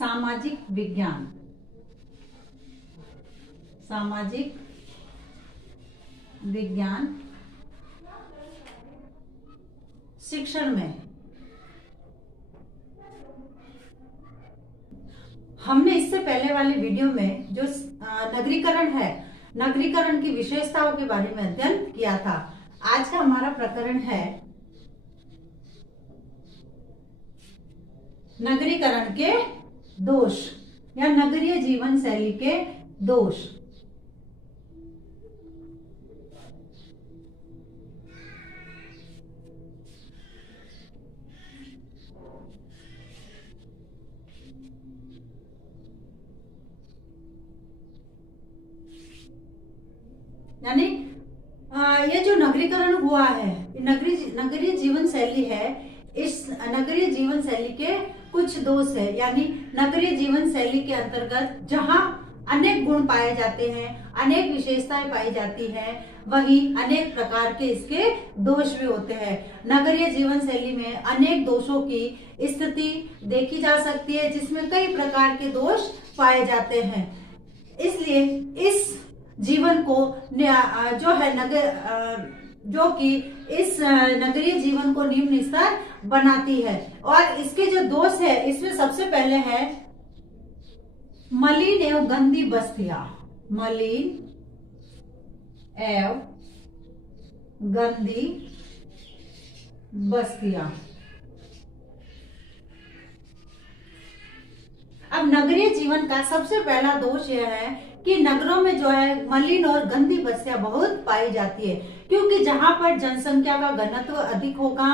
सामाजिक विज्ञान, सामाजिक विज्ञान शिक्षण में हमने इससे पहले वाले वीडियो में जो नगरीकरण है, नगरीकरण की विशेषताओं के बारे में अध्ययन किया था। आज का हमारा प्रकरण है नगरीकरण के दोष या नगरीय जीवन शैली के दोष। यानी ये जो नगरीकरण हुआ है, नगरीय जीवन शैली है, इस नगरीय जीवन शैली के कुछ दोष है। यानी नगरीय जीवन शैली के अंतर्गत जहां अनेक गुण पाए जाते हैं, अनेक विशेषताएं पाई जाती हैं, वही अनेक प्रकार के इसके दोष भी होते हैं। नगरीय जीवन शैली में अनेक दोषों की स्थिति देखी जा सकती है, जिसमें कई प्रकार के दोष पाए जाते हैं। इसलिए इस जीवन को जो है जो कि इस नगरीय जीवन को निम्न स्तर बनाती है। और इसके जो दोष है, इसमें सबसे पहले है मलिन एवं गंदी बस्तियां। मलिन एवं गंदी बस्तियां। अब नगरीय जीवन का सबसे पहला दोष यह है कि नगरों में जो है मलिन और गंदी बस्तियां बहुत पाई जाती है, क्योंकि जहां पर जनसंख्या का घनत्व अधिक होगा,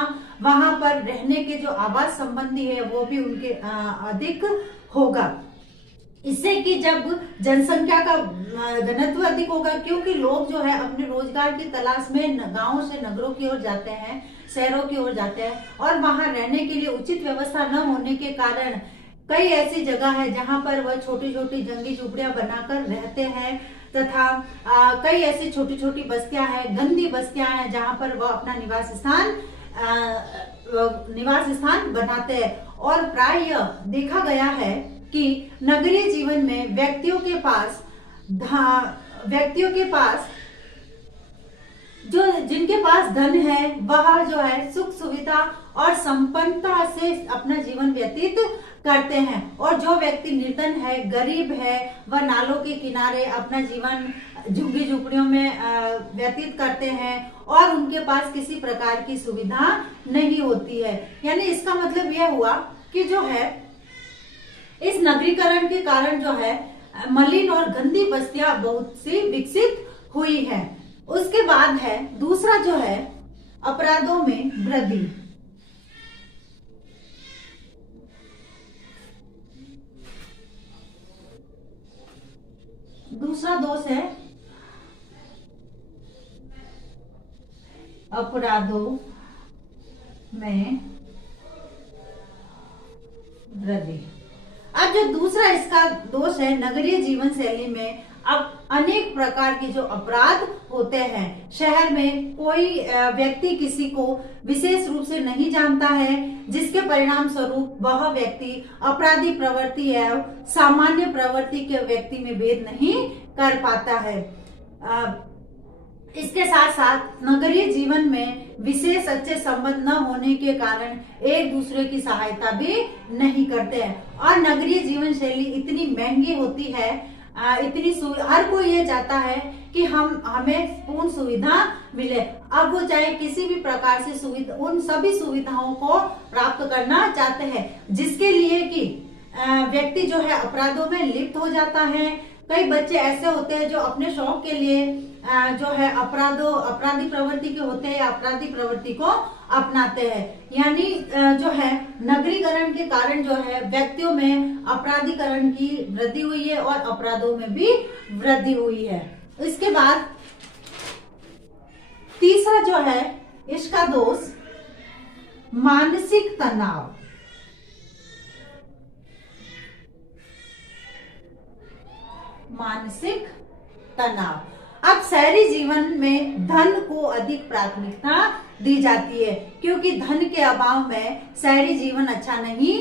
वहां पर रहने के जो आवास संबंधी है वो भी उनके अधिक होगा। इससे कि जब जनसंख्या का घनत्व अधिक होगा, क्योंकि लोग जो है अपने रोजगार की तलाश में गांवों से नगरों की ओर जाते हैं, शहरों की ओर जाते हैं, और वहां रहने के लिए उचित व्यवस्था न होने के कारण कई ऐसी जगह है जहां पर वह छोटी छोटी जंगली झुपड़ियां बनाकर रहते हैं, तथा कई ऐसी छोटी छोटी बस्तियां हैं, गंदी बस्तियां हैं, जहां पर वह अपना निवास स्थान बनाते हैं। और प्राय देखा गया है कि नगरीय जीवन में व्यक्तियों के पास जो जिनके पास धन है, वह जो है सुख सुविधा और संपन्नता से अपना जीवन व्यतीत करते हैं, और जो व्यक्ति निर्धन है, गरीब है, वह नालों के किनारे अपना जीवन झुग्गी झुपड़ियों में व्यतीत करते हैं, और उनके पास किसी प्रकार की सुविधा नहीं होती है। यानी इसका मतलब यह हुआ कि जो है इस नगरीकरण के कारण जो है मलिन और गंदी बस्तियां बहुत सी विकसित हुई है। उसके बाद है दूसरा जो है अपराधों में वृद्धि। दूसरा दोष है अपराधों में वृद्धि। अब जो दूसरा इसका दोष है, नगरीय जीवन शैली में अब अनेक प्रकार के जो अपराध होते हैं। शहर में कोई व्यक्ति किसी को विशेष रूप से नहीं जानता है, जिसके परिणाम स्वरूप वह व्यक्ति अपराधी प्रवृत्ति एवं सामान्य प्रवृत्ति के व्यक्ति में भेद नहीं कर पाता है। इसके साथ साथ नगरीय जीवन में विशेष अच्छे संबंध न होने के कारण एक दूसरे की सहायता भी नहीं करते हैं। और नगरीय जीवन शैली इतनी महंगी होती है, हर कोई ये चाहता है कि हमें पूर्ण सुविधा मिले। अब वो चाहे किसी भी प्रकार से सुविधा, उन सभी सुविधाओं को प्राप्त करना चाहते हैं, जिसके लिए कि व्यक्ति जो है अपराधों में लिप्त हो जाता है। कई बच्चे ऐसे होते हैं जो अपने शौक के लिए जो है अपराधी प्रवृत्ति के होते हैं, अपराधी प्रवृत्ति को अपनाते हैं। यानी जो है नगरीकरण के कारण जो है व्यक्तियों में अपराधीकरण की वृद्धि हुई है और अपराधों में भी वृद्धि हुई है। इसके बाद तीसरा जो है इसका दोष मानसिक तनाव। मानसिक तनाव। अब शहरी जीवन में धन को अधिक प्राथमिकता दी जाती है, क्योंकि धन के अभाव में शहरी जीवन अच्छा नहीं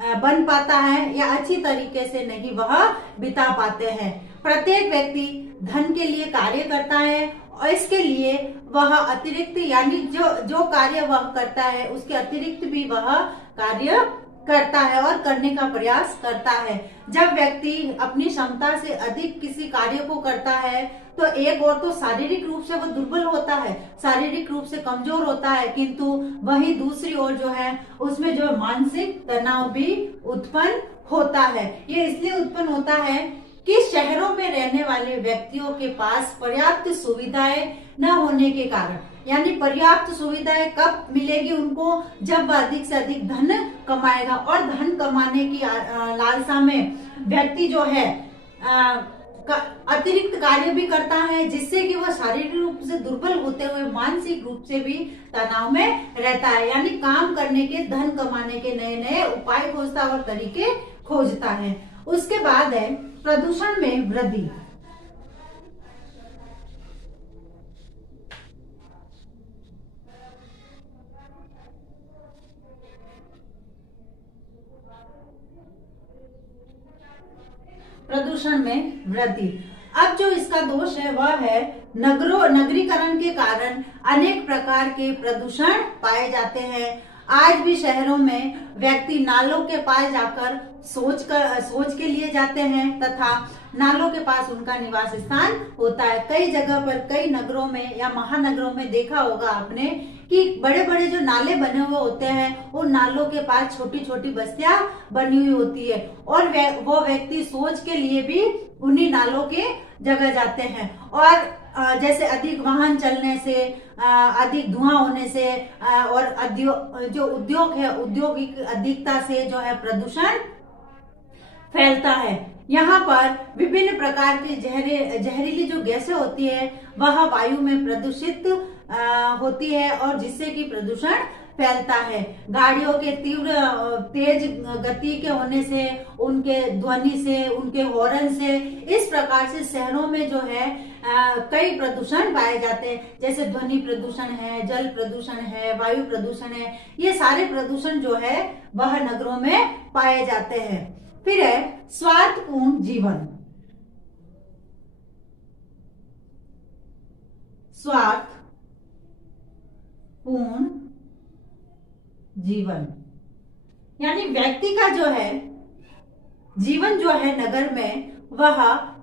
बन पाता है या अच्छी तरीके से नहीं वह बिता पाते हैं। प्रत्येक व्यक्ति धन के लिए कार्य करता है और इसके लिए वह अतिरिक्त यानी जो कार्य वह करता है उसके अतिरिक्त भी वह कार्य करता है और करने का प्रयास करता है। जब व्यक्ति अपनी क्षमता से अधिक किसी कार्य को करता है तो एक और तो शारीरिक रूप से वो दुर्बल होता है, शारीरिक रूप से कमजोर होता है, किंतु वही दूसरी ओर जो है उसमें जो मानसिक तनाव भी उत्पन्न होता है। ये इसलिए उत्पन्न होता है कि शहरों में रहने वाले व्यक्तियों के पास पर्याप्त सुविधाएं न होने के कारण, यानी पर्याप्त सुविधाएं कब मिलेगी उनको, जब वह अधिक से अधिक धन कमाएगा। और धन कमाने की लालसा में व्यक्ति जो है अतिरिक्त कार्य भी करता है, जिससे कि वह शारीरिक रूप से दुर्बल होते हुए मानसिक रूप से भी तनाव में रहता है, यानी काम करने के, धन कमाने के नए नए उपाय खोजता और तरीके खोजता है। उसके बाद है प्रदूषण में वृद्धि। प्रदूषण में वृद्धि। अब जो इसका दोष है वह है नगरीकरण के कारण अनेक प्रकार के प्रदूषण पाए जाते हैं। आज भी शहरों में व्यक्ति नालों के पास जाकर शौच के लिए जाते हैं तथा नालों के पास उनका निवास स्थान होता है। कई जगह पर, कई नगरों में या महानगरों में देखा होगा आपने कि बड़े बड़े जो नाले बने हुए होते हैं उन नालों के पास छोटी छोटी बस्तियां बनी हुई होती है और वो व्यक्ति शौच के लिए भी उन्हीं नालों के जगह जाते हैं। और जैसे अधिक वाहन चलने से, अधिक धुआं होने से और जो उद्योग है, औद्योगिक अधिकता से जो है प्रदूषण फैलता है। यहाँ पर विभिन्न प्रकार की जहरीली जो गैसें होती है वह वायु में प्रदूषित होती है और जिससे कि प्रदूषण फैलता है। गाड़ियों के तेज गति के होने से, उनके ध्वनि से, उनके हॉर्न से, इस प्रकार से शहरों में जो है कई प्रदूषण पाए जाते हैं, जैसे ध्वनि प्रदूषण है, जल प्रदूषण है, वायु प्रदूषण है। ये सारे प्रदूषण जो है वह नगरों में पाए जाते हैं। फिर है स्वार्थपूर्ण जीवन। स्वार्थपूर्ण जीवन यानी व्यक्ति का जो है जीवन जो है नगर में वह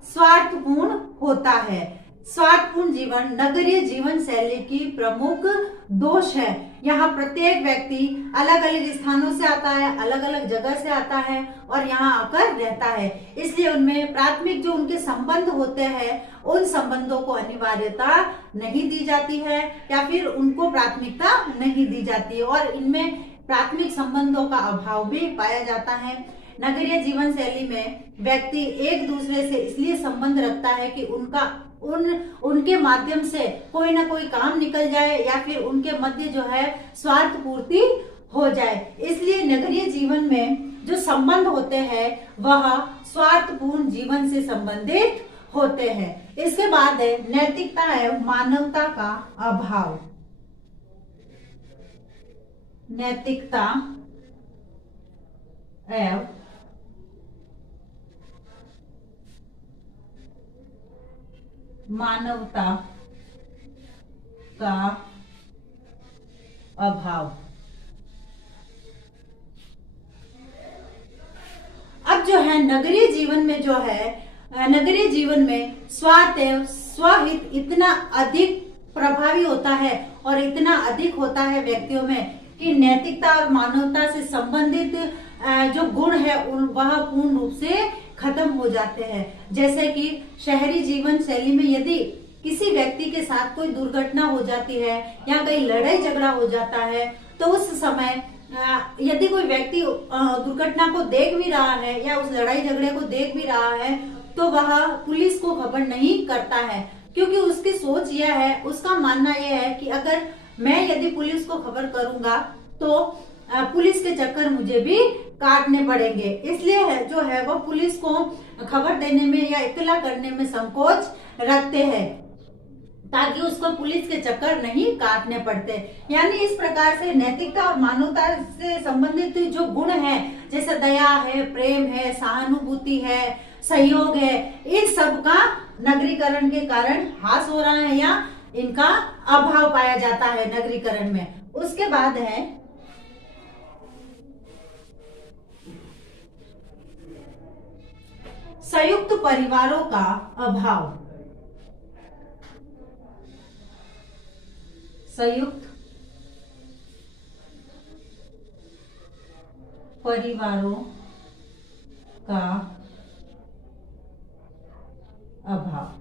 स्वार्थपूर्ण होता है। स्वार्थपूर्ण जीवन नगरीय जीवन शैली की प्रमुख दोष है। यहाँ प्रत्येक व्यक्ति अलग अलग स्थानों से आता है, अलग अलग जगह से आता है और यहाँ आकर रहता है, इसलिए उनमें प्राथमिक जो उनके संबंध होते हैं उन संबंधों को अनिवार्यता नहीं दी जाती है या फिर उनको प्राथमिकता नहीं दी जाती है और इनमें प्राथमिक संबंधों का अभाव भी पाया जाता है। नगरीय जीवन शैली में व्यक्ति एक दूसरे से इसलिए संबंध रखता है कि उनके माध्यम से कोई ना कोई काम निकल जाए या फिर उनके मध्य जो है स्वार्थ पूर्ति हो जाए। इसलिए नगरीय जीवन में जो संबंध होते हैं वह स्वार्थपूर्ण जीवन से संबंधित होते हैं। इसके बाद है नैतिकता एवं मानवता का अभाव। नैतिकता एवं मानवता का अभाव। अब जो है नगरीय जीवन में जो है नगरीय जीवन में स्वार्थ एवं स्वहित इतना अधिक प्रभावी होता है और इतना अधिक होता है व्यक्तियों में कि नैतिकता और मानवता से संबंधित जो गुण है वह पूर्ण रूप से खत्म हो जाते हैं। जैसे कि शहरी जीवन शैली में यदि किसी व्यक्ति के साथ कोई दुर्घटना हो जाती है या कहीं लड़ाई झगड़ा हो जाता है तो उस समय यदि कोई व्यक्ति दुर्घटना को देख भी रहा है या उस लड़ाई झगड़े को देख भी रहा है तो वह पुलिस को खबर नहीं करता है, क्योंकि उसकी सोच यह है, उसका मानना यह है कि अगर मैं यदि पुलिस को खबर करूंगा तो पुलिस के चक्कर मुझे भी काटने पड़ेंगे, इसलिए जो है वो पुलिस को खबर देने में या इत्तला करने में संकोच रखते हैं। ताकि उसको पुलिस के चक्कर नहीं काटने पड़ते। यानी इस प्रकार से नैतिकता और मानवता से संबंधित जो गुण है, जैसे दया है, प्रेम है, सहानुभूति है, सहयोग है, इन सब का नगरीकरण के कारण ह्रास हो रहा है या इनका अभाव पाया जाता है नगरीकरण में। उसके बाद है संयुक्त परिवारों का अभाव। संयुक्त परिवारों का अभाव।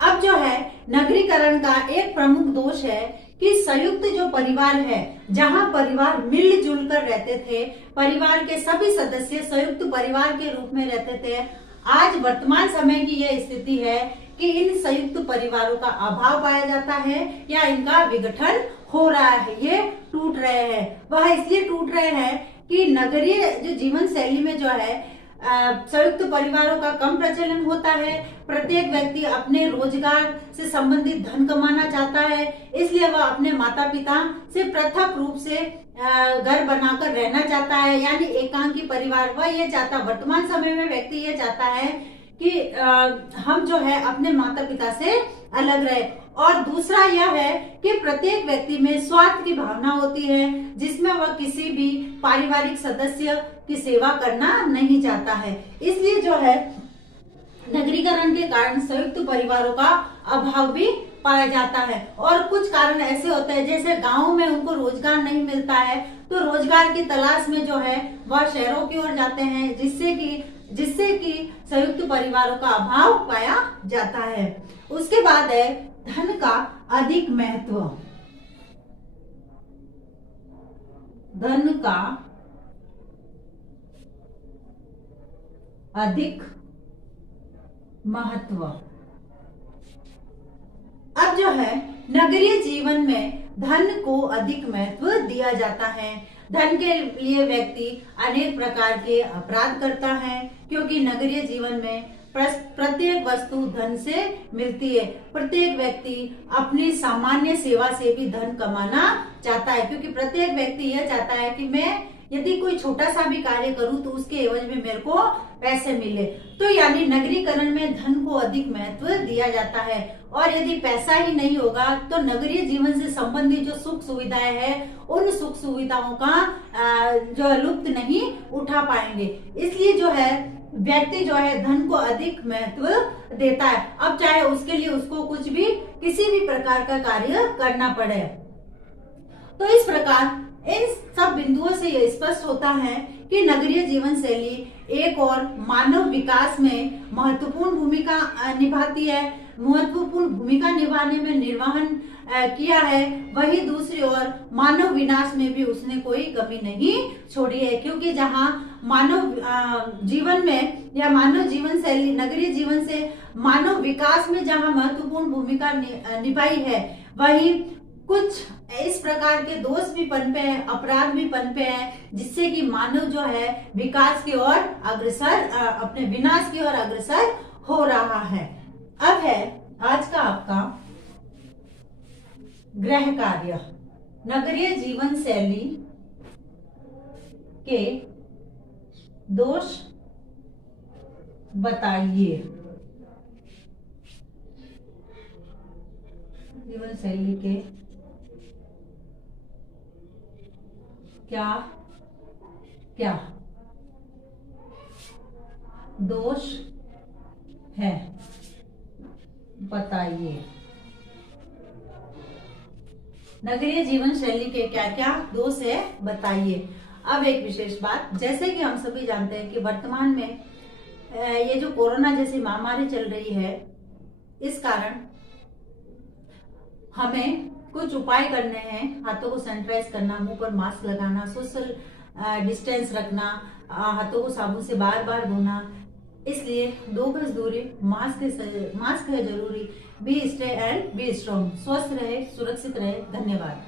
अब जो है नगरीकरण का एक प्रमुख दोष है कि संयुक्त जो परिवार है, जहां परिवार मिलजुल कर रहते थे, परिवार के सभी सदस्य संयुक्त परिवार के रूप में रहते थे, आज वर्तमान समय की यह स्थिति है कि इन संयुक्त परिवारों का अभाव पाया जाता है या इनका विघटन हो रहा है, ये टूट रहे हैं। वह इसलिए टूट रहे हैं कि नगरीय जो जीवन शैली में जो है संयुक्त परिवारों का कम प्रचलन होता है। प्रत्येक व्यक्ति अपने रोजगार से संबंधित धन कमाना चाहता है, इसलिए वह अपने माता पिता से पृथक रूप से घर बनाकर रहना चाहता है, यानी एकांकी परिवार। वह ये चाहता, वर्तमान समय में व्यक्ति ये चाहता है कि हम जो है अपने माता पिता से अलग रहे। और दूसरा यह है कि प्रत्येक व्यक्ति में स्वार्थ की भावना होती है, जिसमें वह किसी भी पारिवारिक सदस्य की सेवा करना नहीं चाहता है। इसलिए जो है नगरीकरण के कारण संयुक्त परिवारों का अभाव भी पाया जाता है। और कुछ कारण ऐसे होते हैं, जैसे गाँव में उनको रोजगार नहीं मिलता है, तो रोजगार की तलाश में जो है वह शहरों की ओर जाते हैं, जिससे कि संयुक्त परिवारों का अभाव पाया जाता है। उसके बाद है धन का अधिक महत्व। धन का अधिक महत्व। अब जो है नगरीय जीवन में धन को अधिक महत्व दिया जाता है। धन के लिए व्यक्ति अनेक प्रकार के अपराध करता है, क्योंकि नगरीय जीवन में प्रत्येक वस्तु धन से मिलती है। प्रत्येक व्यक्ति अपनी सामान्य सेवा से भी धन कमाना चाहता है, क्योंकि प्रत्येक व्यक्ति यह चाहता है कि मैं यदि कोई छोटा सा भी कार्य करूं तो उसके एवज में मेरे को पैसे मिले। तो यानी नगरीकरण में धन को अधिक महत्व दिया जाता है। और यदि पैसा ही नहीं होगा तो नगरीय जीवन से संबंधित जो सुख सुविधाएं हैं, उन सुख सुविधाओं का जो लुप्त नहीं उठा पाएंगे। इसलिए जो है व्यक्ति जो है धन को अधिक महत्व देता है, अब चाहे उसके लिए उसको कुछ भी किसी भी प्रकार का कार्य करना पड़े। तो इस प्रकार इन सब बिंदुओं से यह स्पष्ट होता है कि नगरीय जीवन शैली एक और मानव विकास में महत्वपूर्ण भूमिका निभाती है, महत्वपूर्ण भूमिका निभाने में निर्वहन किया है। वही दूसरी ओर मानव विनाश में भी उसने कोई कमी नहीं छोड़ी है, क्योंकि जहां मानव जीवन में या मानव जीवन शैली नगरीय जीवन से मानव विकास में जहां महत्वपूर्ण भूमिका निभाई है, वही कुछ इस प्रकार के दोष भी पनपे हैं, अपराध भी पनपे हैं, जिससे कि मानव जो है विकास की ओर अग्रसर, अपने विनाश की ओर अग्रसर हो रहा है। अब है आज का आपका गृह कार्य। नगरीय जीवन शैली के दोष बताइए। जीवन शैली के क्या क्या दोष है बताइए। नगरीय जीवन शैली के क्या क्या दोष है बताइए। अब एक विशेष बात, जैसे कि हम सभी जानते हैं कि वर्तमान में ये जो कोरोना जैसी महामारी चल रही है, इस कारण हमें कुछ उपाय करने हैं। हाथों को सैनिटाइज करना, मुंह पर मास्क लगाना, सोशल डिस्टेंस रखना, हाथों को साबुन से बार बार धोना। इसलिए 2 गज दूरी, मास्क है जरूरी। Be stay and be strong. स्वस्थ रहे, सुरक्षित रहे। धन्यवाद।